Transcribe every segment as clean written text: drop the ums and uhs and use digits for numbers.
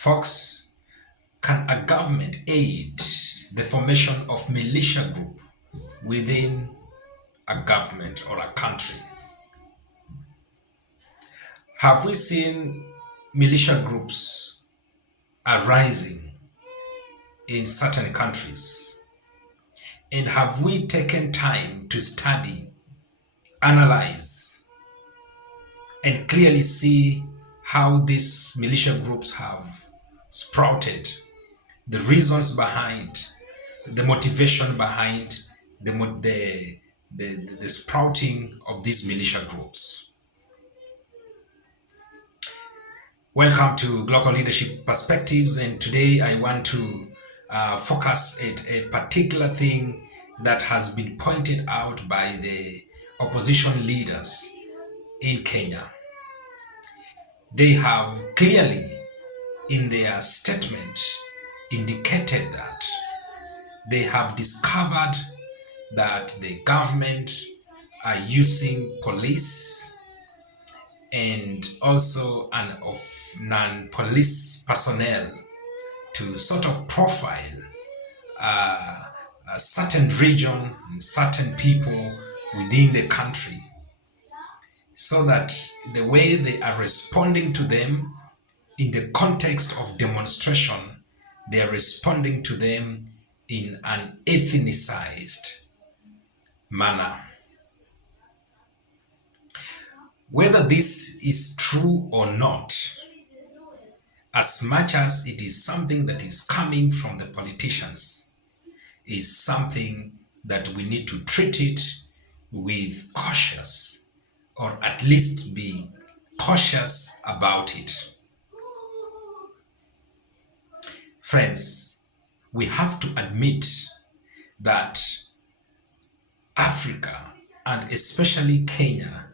Folks, can a government aid the formation of militia group within a government or a country? Have we seen militia groups arising in certain countries? And have we taken time to study, analyze, and clearly see how these militia groups have sprouted, the reasons behind, the motivation behind the, the sprouting of these militia groups? Welcome to Global Leadership Perspectives, and today I want to focus at a particular thing that has been pointed out by the opposition leaders in Kenya. They have clearly, in their statement, indicated that they have discovered that the government are using police and also an of non-police personnel to sort of profile a certain region and certain people within the country, so that the way they are responding to them in the context of demonstration, they are responding to them in an ethnicized manner. Whether this is true or not, as much as it is something that is coming from the politicians, is something that we need to treat it with cautious, or at least be cautious about it. Friends, we have to admit that Africa, and especially Kenya,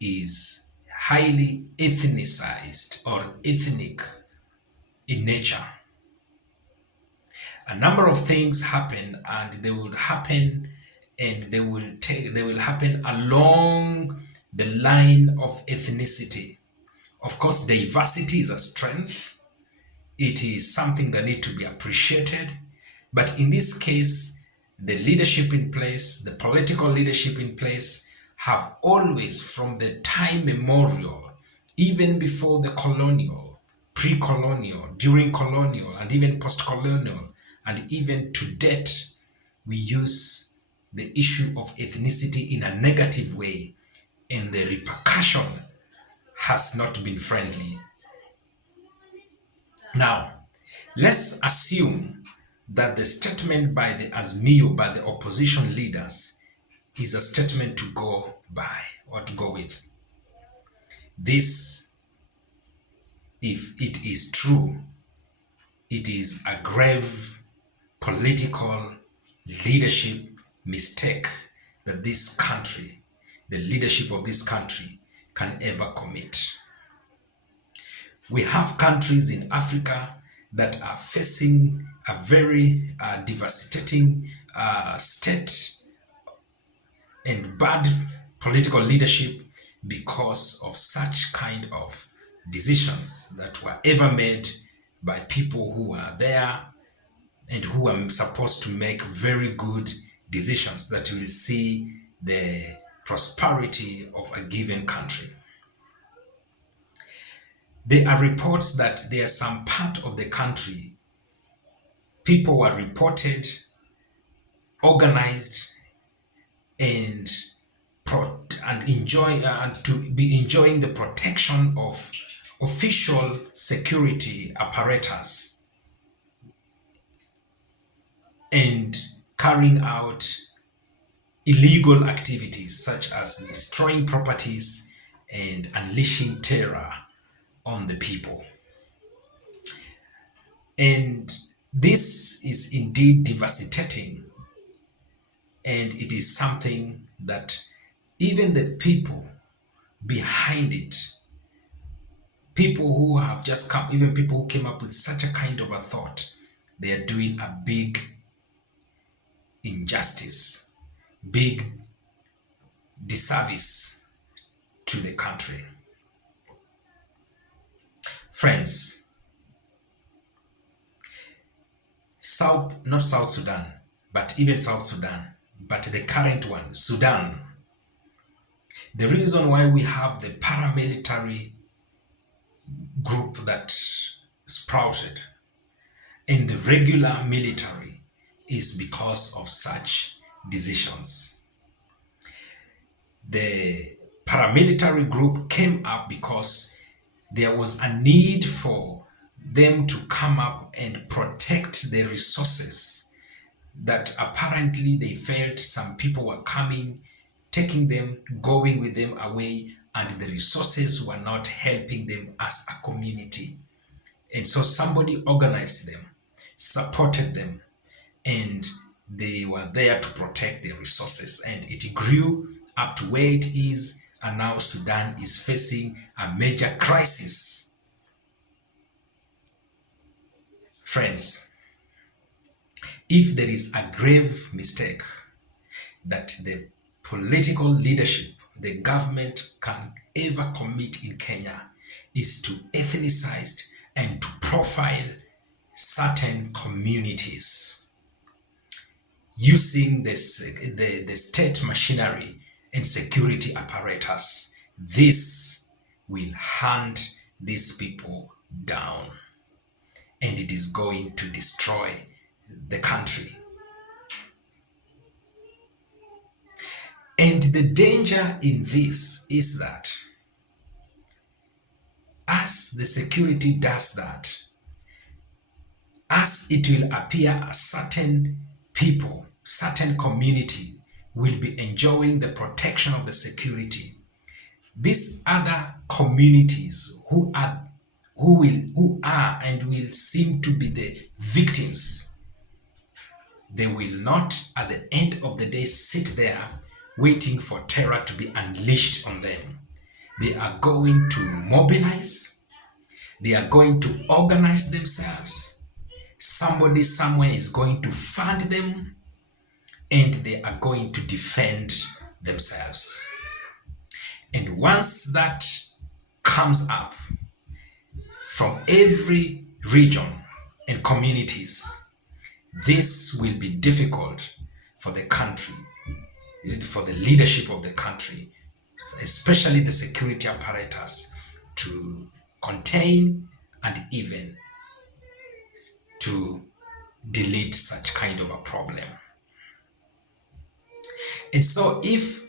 is highly ethnicized or ethnic in nature. A number of things happen, and they will happen, and they will happen along the line of ethnicity. Of course, diversity is a strength. It is something that needs to be appreciated. But in this case, the leadership in place, the political leadership in place, have always, from the time memorial, even before the colonial, pre-colonial, during colonial, and even post-colonial, and even to date, we use the issue of ethnicity in a negative way, and the repercussion has not been friendly. Now, let's assume that the statement by the Azmiu, by the opposition leaders, is a statement to go by or to go with. This, if it is true, it is a grave political leadership mistake that this country, the leadership of this country, can ever commit. We have countries in Africa that are facing a very devastating state and bad political leadership because of such kind of decisions that were ever made by people who were there and who are supposed to make very good decisions that will see the prosperity of a given country. There are reports that there are some part of the country, people were reported, organized, and and to be enjoying the protection of official security apparatus and carrying out illegal activities such as destroying properties and unleashing terror on the people. And this is indeed devastating, and it is something that even the people behind it, people who have just come, even people who came up with such a kind of a thought, they are doing a big injustice, big disservice to the country. Friends, Not South Sudan, but even South Sudan, but the current one, Sudan. The reason why we have the paramilitary group that sprouted in the regular military is because of such decisions. The paramilitary group came up because there was a need for them to come up and protect the resources that apparently they felt some people were coming, taking them, going with them away, and the resources were not helping them as a community. And so somebody organized them, supported them, and they were there to protect their resources. And it grew up to where it is, and now Sudan is facing a major crisis. Friends, if there is a grave mistake that the political leadership, the government can ever commit in Kenya, is to ethnicize and to profile certain communities using the state machinery and security apparatus. This will hunt these people down, and it is going to destroy the country. And the danger in this is that as the security does that, as it will appear a certain people, certain community will be enjoying the protection of the security. These other communities who are and will seem to be the victims, they will not at the end of the day sit there waiting for terror to be unleashed on them. They are going to mobilize, they are going to organize themselves. Somebody somewhere is going to fund them, and they are going to defend themselves. And once that comes up from every region and communities, this will be difficult for the country, for the leadership of the country, especially the security apparatus, to contain and even to delete such kind of a problem. And so if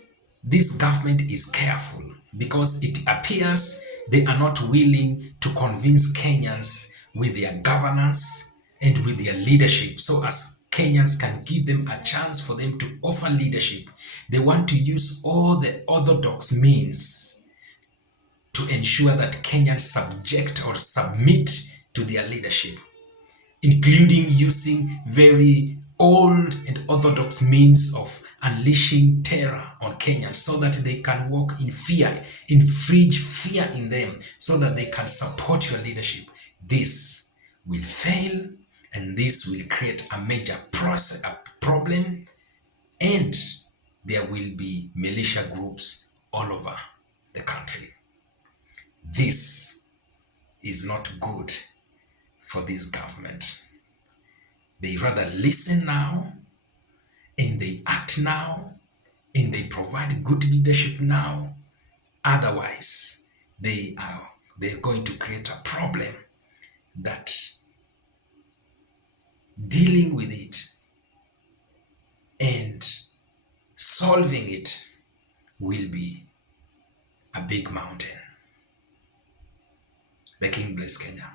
this government is careful, because it appears they are not willing to convince Kenyans with their governance and with their leadership, so as Kenyans can give them a chance for them to offer leadership, they want to use all the orthodox means to ensure that Kenyans subject or submit to their leadership, including using very old and orthodox means of unleashing terror on Kenyans so that they can walk in fear, infringe fear in them, so that they can support your leadership. This will fail, and this will create a major problem, and there will be militia groups all over the country. This is not good for this government. They rather listen now, and they act now, and they provide good leadership now. Otherwise, they're going to create a problem that dealing with it and solving it will be a big mountain. The King bless Kenya.